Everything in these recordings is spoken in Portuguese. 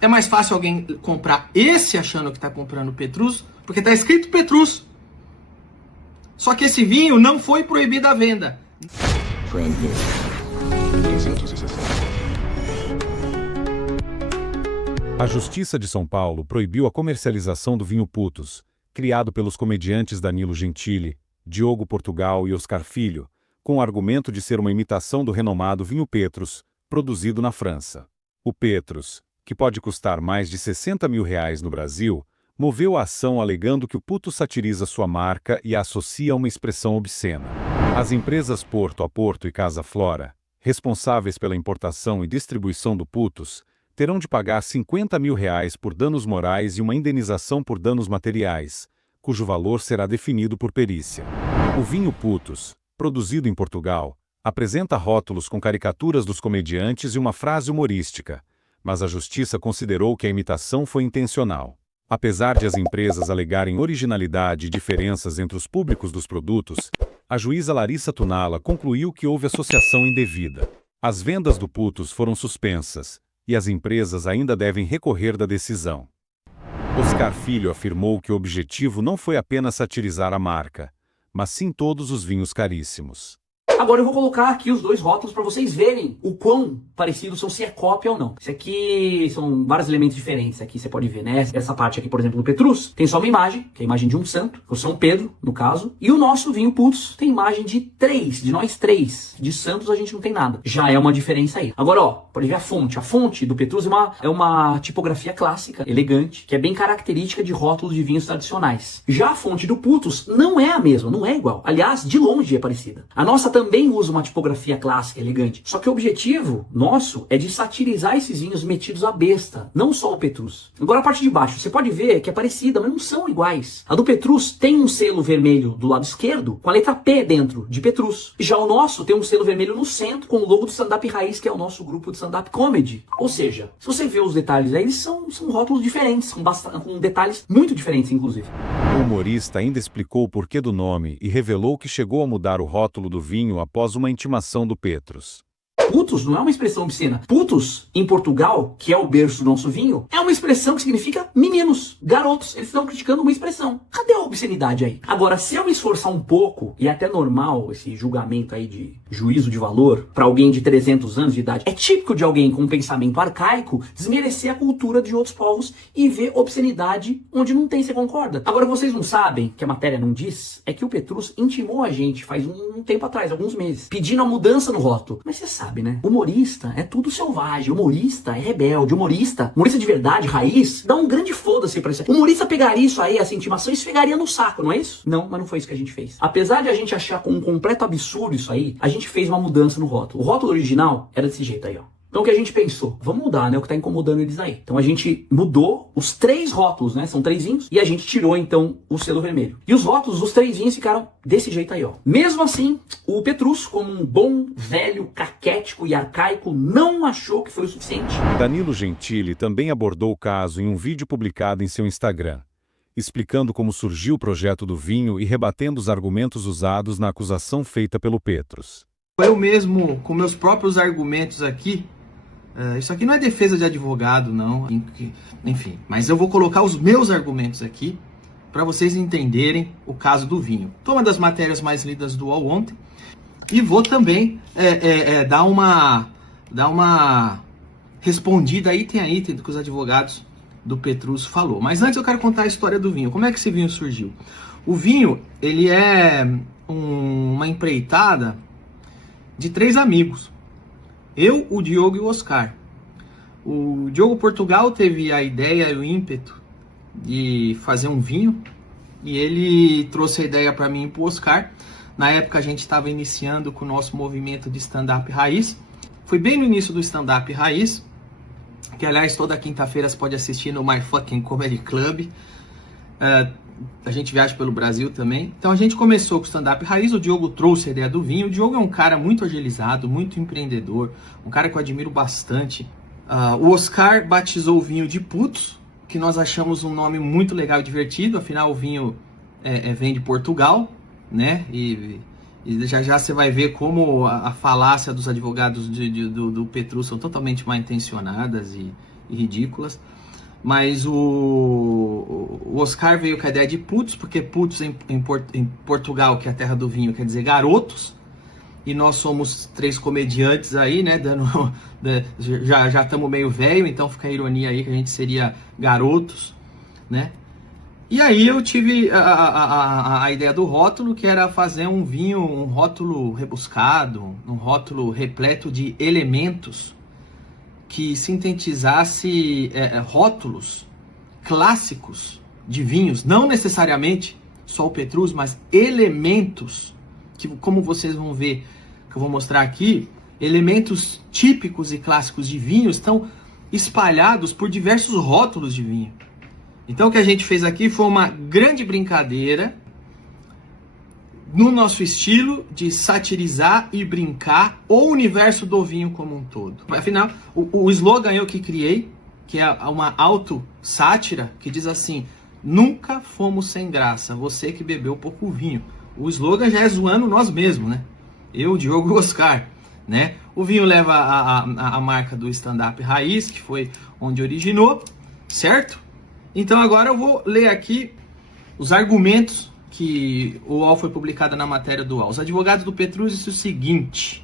É mais fácil alguém comprar esse achando que está comprando Petrus, porque está escrito Petrus. Só que esse vinho não foi proibido a venda. Brand new. 360. A Justiça de São Paulo proibiu a comercialização do vinho Putos, criado pelos comediantes Danilo Gentili, Diogo Portugal e Oscar Filho, com o argumento de ser uma imitação do renomado vinho Petrus, produzido na França. O Petrus, que pode custar mais de R$60 mil no Brasil, moveu a ação alegando que o Putos satiriza sua marca e a associa a uma expressão obscena. As empresas Porto a Porto e Casa Flora, responsáveis pela importação e distribuição do Putos, terão de pagar R$50 mil por danos morais e uma indenização por danos materiais, cujo valor será definido por perícia. O vinho Putos, produzido em Portugal, apresenta rótulos com caricaturas dos comediantes e uma frase humorística, mas a Justiça considerou que a imitação foi intencional. Apesar de as empresas alegarem originalidade e diferenças entre os públicos dos produtos, a juíza Larissa Tunala concluiu que houve associação indevida. As vendas do Putos foram suspensas, e as empresas ainda devem recorrer da decisão. Oscar Filho afirmou que o objetivo não foi apenas satirizar a marca, mas sim todos os vinhos caríssimos. Agora eu vou colocar aqui os dois rótulos para vocês verem o quão parecidos são, se é cópia ou não. Esse aqui são vários elementos diferentes. Aqui você pode ver, né? Essa parte aqui, por exemplo, do Petrus, tem só uma imagem, que é a imagem de um santo, o São Pedro, no caso. E o nosso vinho Putos tem imagem de nós três. De santos a gente não tem nada. Já é uma diferença aí. Agora, ó, pode ver a fonte. A fonte do Petrus é uma tipografia clássica, elegante, que é bem característica de rótulos de vinhos tradicionais. Já a fonte do Putos não é a mesma, não é igual. Aliás, de longe é parecida. A nossa também usa uma tipografia clássica, elegante. Só que o objetivo nosso é de satirizar esses vinhos metidos à besta, não só o Petrus. Agora a parte de baixo, você pode ver que é parecida, mas não são iguais. A do Petrus tem um selo vermelho do lado esquerdo, com a letra P dentro, de Petrus. Já o nosso tem um selo vermelho no centro, com o logo do Stand-Up Raiz, que é o nosso grupo de stand-up comedy. Ou seja, se você vê os detalhes aí, eles são rótulos diferentes, com detalhes muito diferentes, inclusive. O humorista ainda explicou o porquê do nome e revelou que chegou a mudar o rótulo do vinho após uma intimação do Petrus. Putos não é uma expressão obscena. Putos, em Portugal, que é o berço do nosso vinho, é uma expressão que significa meninos, garotos. Eles estão criticando uma expressão. Cadê a obscenidade aí? Agora, se eu me esforçar um pouco, e é até normal esse julgamento aí de juízo de valor para alguém de 300 anos de idade, é típico de alguém com um pensamento arcaico desmerecer a cultura de outros povos e ver obscenidade onde não tem, você concorda? Agora, vocês não sabem, que a matéria não diz, é que o Petrus intimou a gente faz um tempo atrás, alguns meses, pedindo a mudança no rótulo. Mas você sabe, né? Humorista é tudo selvagem, humorista é rebelde, humorista de verdade, raiz, dá um grande foda-se pra isso. Humorista pegaria isso aí, essa intimação, e esfregaria no saco, não é isso? Não, mas não foi isso que a gente fez. Apesar de a gente achar com um completo absurdo isso aí, a gente fez uma mudança no rótulo. O rótulo original era desse jeito aí, ó. Então o que a gente pensou? Vamos mudar, né? O que tá incomodando eles aí. Então a gente mudou os 3 rótulos, né? São 3 vinhos. E a gente tirou, então, o selo vermelho. E os rótulos dos 3 vinhos ficaram desse jeito aí, ó. Mesmo assim, o Petrus, como um bom, velho, caquético e arcaico, não achou que foi o suficiente. Danilo Gentili também abordou o caso em um vídeo publicado em seu Instagram, explicando como surgiu o projeto do vinho e rebatendo os argumentos usados na acusação feita pelo Petrus. Eu mesmo, com meus próprios argumentos aqui, isso aqui não é defesa de advogado, não, enfim, mas eu vou colocar os meus argumentos aqui para vocês entenderem o caso do vinho. Foi uma das matérias mais lidas do UOL ontem e vou também dar uma respondida item a item do que os advogados do Petrus falou. Mas antes eu quero contar a história do vinho. Como é que esse vinho surgiu? O vinho, ele é uma empreitada de 3 amigos. Eu, o Diogo e o Oscar. O Diogo Portugal teve a ideia e o ímpeto de fazer um vinho e ele trouxe a ideia para mim e para o Oscar. Na época a gente estava iniciando com o nosso movimento de stand-up raiz. Foi bem no início do stand-up raiz, que aliás toda quinta-feira você pode assistir no My Fucking Comedy Club. A gente viaja pelo Brasil também. Então a gente começou com o stand-up raiz, o Diogo trouxe a ideia do vinho. O Diogo é um cara muito agilizado, muito empreendedor, um cara que eu admiro bastante. O Oscar batizou o vinho de Putos, que nós achamos um nome muito legal e divertido, afinal o vinho vem de Portugal, né? E já você vai ver como a falácia dos advogados do Petrus são totalmente mal intencionadas e ridículas. Mas o Oscar veio com a ideia de putos, porque putos em Portugal, que é a terra do vinho, quer dizer garotos. E nós somos 3 comediantes aí, né? Já estamos meio velho, então fica a ironia aí que a gente seria garotos, né? E aí eu tive a ideia do rótulo, que era fazer um vinho, um rótulo rebuscado, um rótulo repleto de elementos que sintetizasse rótulos clássicos de vinhos, não necessariamente só o Petrus, mas elementos que, como vocês vão ver, que eu vou mostrar aqui, elementos típicos e clássicos de vinho estão espalhados por diversos rótulos de vinho. Então o que a gente fez aqui foi uma grande brincadeira no nosso estilo de satirizar e brincar o universo do vinho como um todo. Afinal, o slogan eu que criei, que é uma auto-sátira, que diz assim: nunca fomos sem graça, você que bebeu pouco vinho. O slogan já é zoando nós mesmos, né? Eu, Diogo e Oscar, né? O vinho leva a marca do stand-up raiz, que foi onde originou, certo? Então agora eu vou ler aqui os argumentos que o UOL foi publicada na matéria do UOL. Os advogados do Petrus dizem o seguinte: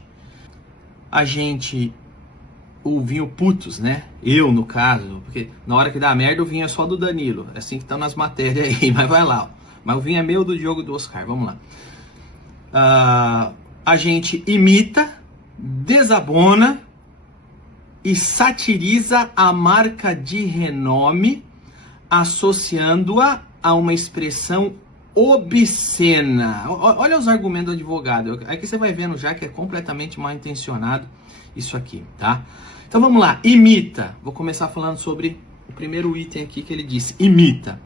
o vinho putos, né? Eu, no caso, porque na hora que dá merda o vinho é só do Danilo. É assim que estão nas matérias aí, mas vai lá. Mas o vinho é meu, do Diogo e do Oscar. Vamos lá. A gente imita, desabona e satiriza a marca de renome, associando-a a uma expressão obscena. Olha os argumentos do advogado. Aqui você vai vendo já que é completamente mal intencionado isso aqui, tá? Então vamos lá. Imita. Vou começar falando sobre o primeiro item aqui que ele disse. Imita.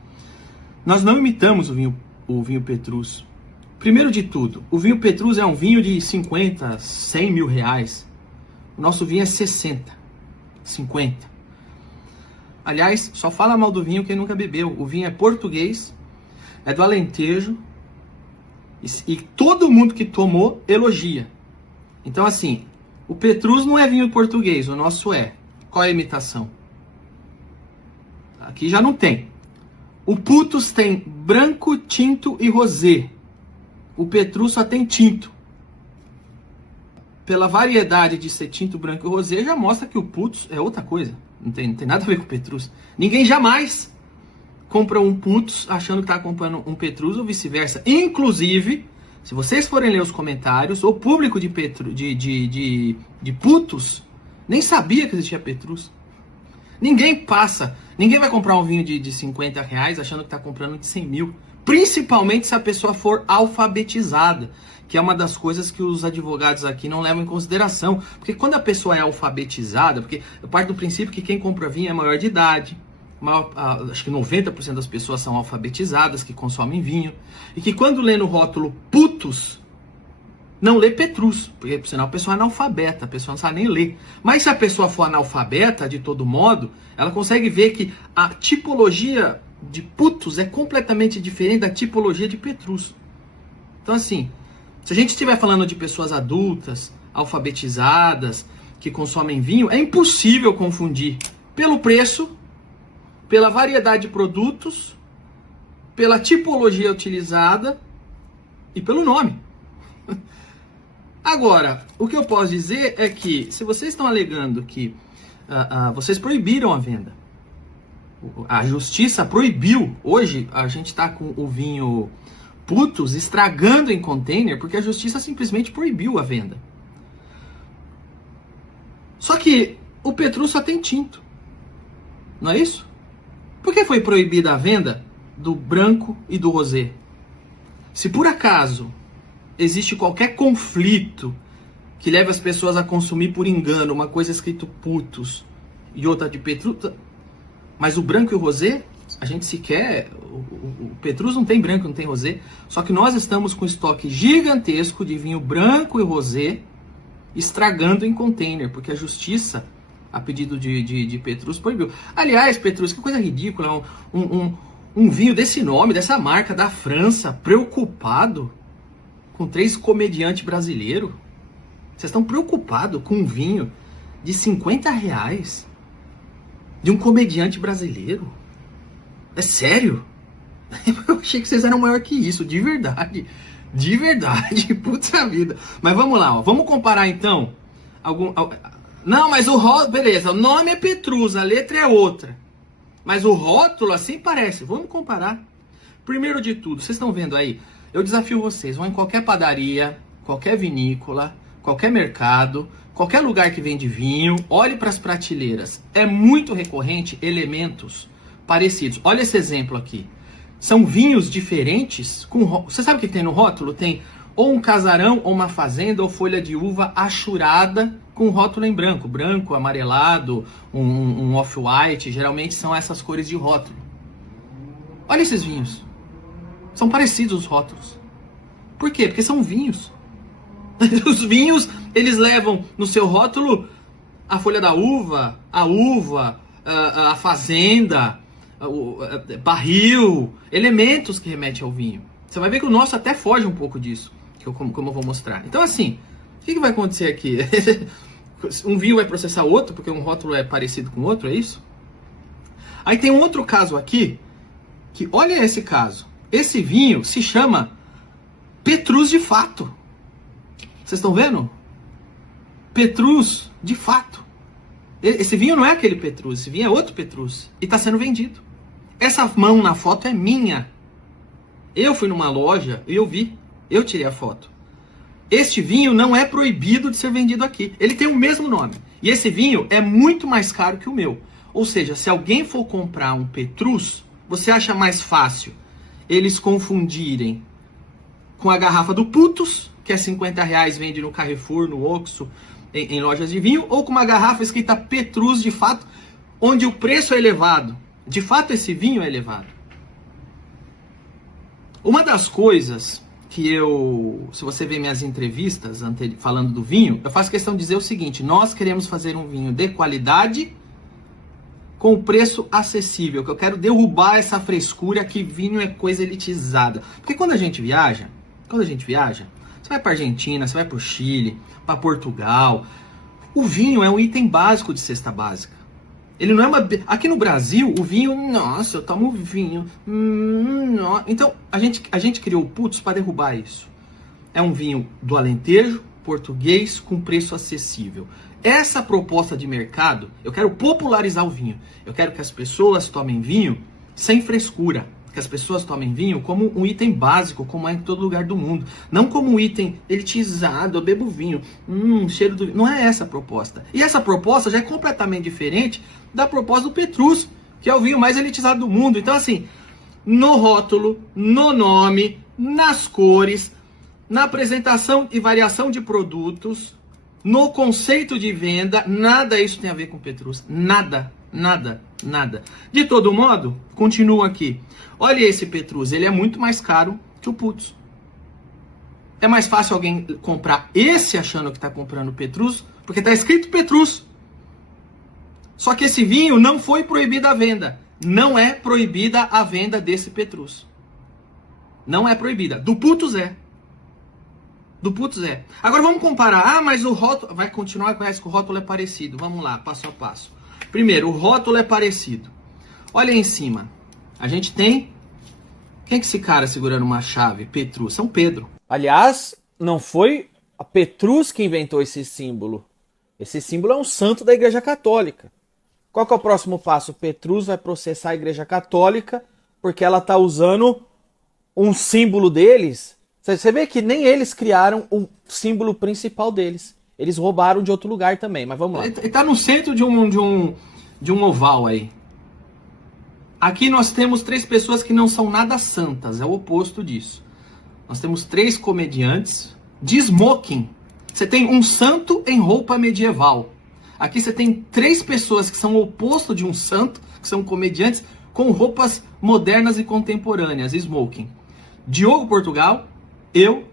Nós não imitamos o vinho Petrus. Primeiro de tudo, o vinho Petrus é um vinho de 50, 100 mil reais. O nosso vinho é 60, 50. Aliás, só fala mal do vinho quem nunca bebeu. O vinho é português, é do Alentejo, e todo mundo que tomou elogia. Então assim, o Petrus não é vinho português, o nosso é. Qual é a imitação? Aqui já não tem. O Putos tem branco, tinto e rosé. O Petrus só tem tinto. Pela variedade de ser tinto, branco e rosé, já mostra que o Putos é outra coisa. Não tem nada a ver com o Petrus. Ninguém jamais compra um Putos achando que está comprando um Petrus ou vice-versa. Inclusive, se vocês forem ler os comentários, o público de Putos nem sabia que existia Petrus. Ninguém vai comprar um vinho de 50 reais achando que está comprando de 100 mil. Principalmente se a pessoa for alfabetizada, que é uma das coisas que os advogados aqui não levam em consideração. Porque quando a pessoa é alfabetizada, porque eu parto do princípio que quem compra vinho é maior de idade, acho que 90% das pessoas são alfabetizadas, que consomem vinho, e que quando lê no rótulo Putos, não lê Petrus, porque senão a pessoa é analfabeta, a pessoa não sabe nem ler. Mas se a pessoa for analfabeta, de todo modo, ela consegue ver que a tipologia de Putos é completamente diferente da tipologia de Petrus. Então assim, se a gente estiver falando de pessoas adultas, alfabetizadas, que consomem vinho, é impossível confundir pelo preço, pela variedade de produtos, pela tipologia utilizada e pelo nome. Agora, o que eu posso dizer é que, se vocês estão alegando que vocês proibiram a venda, a justiça proibiu, hoje a gente está com o vinho Putos estragando em container, porque a justiça simplesmente proibiu a venda. Só que o Petrus só tem tinto, não é isso? Por que foi proibida a venda do branco e do rosé? Se por acaso existe qualquer conflito que leve as pessoas a consumir por engano uma coisa escrito Putos e outra de Petrus, mas o branco e o rosé, a gente sequer... O Petrus não tem branco, não tem rosé, só que nós estamos com estoque gigantesco de vinho branco e rosé estragando em container, porque a justiça, a pedido de Petrus, proibiu. Aliás, Petrus, que coisa ridícula, um vinho desse nome, dessa marca da França, preocupado com 3 comediantes brasileiros. Vocês estão preocupados com um vinho de 50 reais? De um comediante brasileiro? É sério? Eu achei que vocês eram maior que isso, de verdade. De verdade, puta vida. Mas vamos lá, ó. Vamos comparar então. Não, mas o rótulo, beleza, o nome é Petrus, a letra é outra. Mas o rótulo assim parece. Vamos comparar. Primeiro de tudo, vocês estão vendo aí? Eu desafio vocês, vão em qualquer padaria, qualquer vinícola, qualquer mercado, qualquer lugar que vende vinho, olhe para as prateleiras. É muito recorrente elementos parecidos. Olha esse exemplo aqui. São vinhos diferentes. Você sabe o que tem no rótulo? Tem ou um casarão, ou uma fazenda, ou folha de uva achurada com rótulo em branco. Branco, amarelado, um off-white. Geralmente são essas cores de rótulo. Olha esses vinhos. São parecidos os rótulos. Por quê? Porque são vinhos. Os vinhos, eles levam no seu rótulo a folha da uva, a fazenda, barril, elementos que remetem ao vinho. Você vai ver que o nosso até foge um pouco disso, como eu vou mostrar. Então assim, o que vai acontecer aqui? Um vinho vai processar outro, porque um rótulo é parecido com o outro, é isso? Aí tem um outro caso aqui, que olha esse caso. Esse vinho se chama Petrus de fato. Vocês estão vendo? Petrus de fato. Esse vinho não é aquele Petrus, esse vinho é outro Petrus. E está sendo vendido. Essa mão na foto é minha. Eu fui numa loja e eu vi. Eu tirei a foto. Este vinho não é proibido de ser vendido aqui. Ele tem o mesmo nome. E esse vinho é muito mais caro que o meu. Ou seja, se alguém for comprar um Petrus, você acha mais fácil eles confundirem com a garrafa do Putos, que é R$50, vende no Carrefour, no Oxxo, em lojas de vinho, ou com uma garrafa escrita Petrus de fato, onde o preço é elevado. De fato, esse vinho é elevado. Uma das coisas que se você ver minhas entrevistas falando do vinho, eu faço questão de dizer o seguinte: nós queremos fazer um vinho de qualidade com o preço acessível, que eu quero derrubar essa frescura que vinho é coisa elitizada. Porque quando a gente viaja, você vai para Argentina, você vai para o Chile, para Portugal, o vinho é um item básico de cesta básica. Ele não é uma... Aqui no Brasil, o vinho, nossa, eu tomo vinho. Então, a gente criou o Putos para derrubar isso. É um vinho do Alentejo, português, com preço acessível. Essa proposta de mercado, eu quero popularizar o vinho. Eu quero que as pessoas tomem vinho sem frescura. Que as pessoas tomem vinho como um item básico, como é em todo lugar do mundo. Não como um item elitizado, eu bebo vinho, cheiro do... Não é essa a proposta. E essa proposta já é completamente diferente da proposta do Petrus, que é o vinho mais elitizado do mundo. Então assim, no rótulo, no nome, nas cores, na apresentação e variação de produtos, no conceito de venda, nada isso tem a ver com Petrus. Nada. De todo modo, continuo aqui. Olha esse Petrus, ele é muito mais caro que o Putos. É mais fácil alguém comprar esse achando que está comprando Petrus, porque está escrito Petrus. Só que esse vinho não foi proibida a venda. Não é proibida a venda desse Petrus. Não é proibida. Do Putos é. Do Putos é. Agora vamos comparar. Mas o rótulo... Vai continuar com essa que o rótulo é parecido. Vamos lá, passo a passo. Primeiro, o rótulo é parecido. Olha aí em cima. A gente tem... Quem é esse cara segurando uma chave? Petrus. São Pedro. Aliás, não foi a Petrus que inventou esse símbolo. Esse símbolo é um santo da Igreja Católica. Qual que é o próximo passo? Petrus vai processar a Igreja Católica porque ela está usando um símbolo deles. Você vê que nem eles criaram o símbolo principal deles. Eles roubaram de outro lugar também, mas vamos lá. Ele está no centro de um oval aí. Aqui nós temos 3 pessoas que não são nada santas, é o oposto disso. Nós temos 3 comediantes de smoking. Você tem um santo em roupa medieval. Aqui você tem 3 pessoas que são o oposto de um santo, que são comediantes, com roupas modernas e contemporâneas, smoking. Diogo Portugal, eu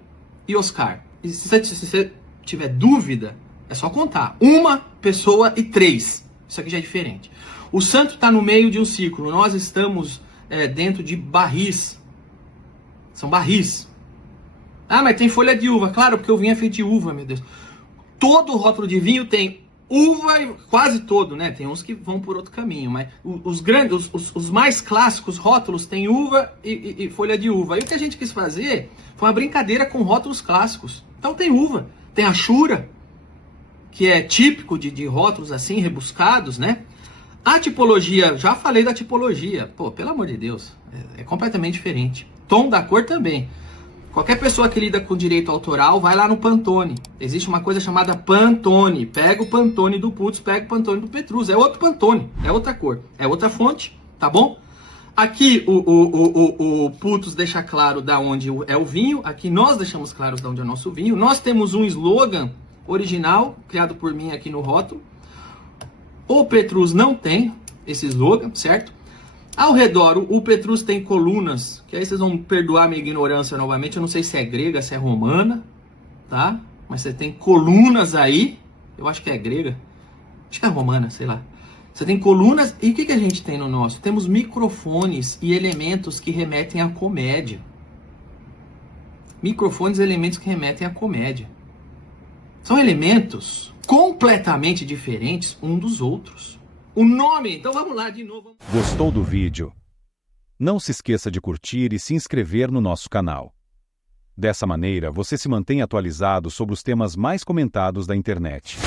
e Oscar. E se você tiver dúvida, é só contar. 1 pessoa e 3. Isso aqui já é diferente. O santo está no meio de um círculo. Nós estamos dentro de barris. São barris. Ah, mas tem folha de uva. Claro, porque o vinho é feito de uva, meu Deus. Todo rótulo de vinho tem Uva, quase todo, né? Tem uns que vão por outro caminho, mas os grandes, os mais clássicos rótulos tem uva e folha de uva. E o que a gente quis fazer foi uma brincadeira com rótulos clássicos. Então tem uva, tem Ashura, que é típico de rótulos assim, rebuscados, né? A tipologia, já falei da tipologia. Pô, pelo amor de Deus, é completamente diferente. Tom da cor também. Qualquer pessoa que lida com direito autoral, vai lá no Pantone. Existe uma coisa chamada Pantone. Pega o Pantone do Putos, pega o Pantone do Petrus. É outro Pantone, é outra cor, é outra fonte, tá bom? Aqui o Putos deixa claro da onde é o vinho. Aqui nós deixamos claro da onde é o nosso vinho. Nós temos um slogan original, criado por mim aqui no rótulo. O Petrus não tem esse slogan, certo? Ao redor, o Petrus tem colunas, que aí vocês vão perdoar minha ignorância novamente, eu não sei se é grega, se é romana, tá? Mas você tem colunas aí, eu acho que é grega, acho que é romana, sei lá. Você tem colunas, e o que a gente tem no nosso? Temos microfones e elementos que remetem à comédia. Microfones e elementos que remetem à comédia. São elementos completamente diferentes um dos outros. O nome, então vamos lá de novo. Gostou do vídeo? Não se esqueça de curtir e se inscrever no nosso canal. Dessa maneira, você se mantém atualizado sobre os temas mais comentados da internet.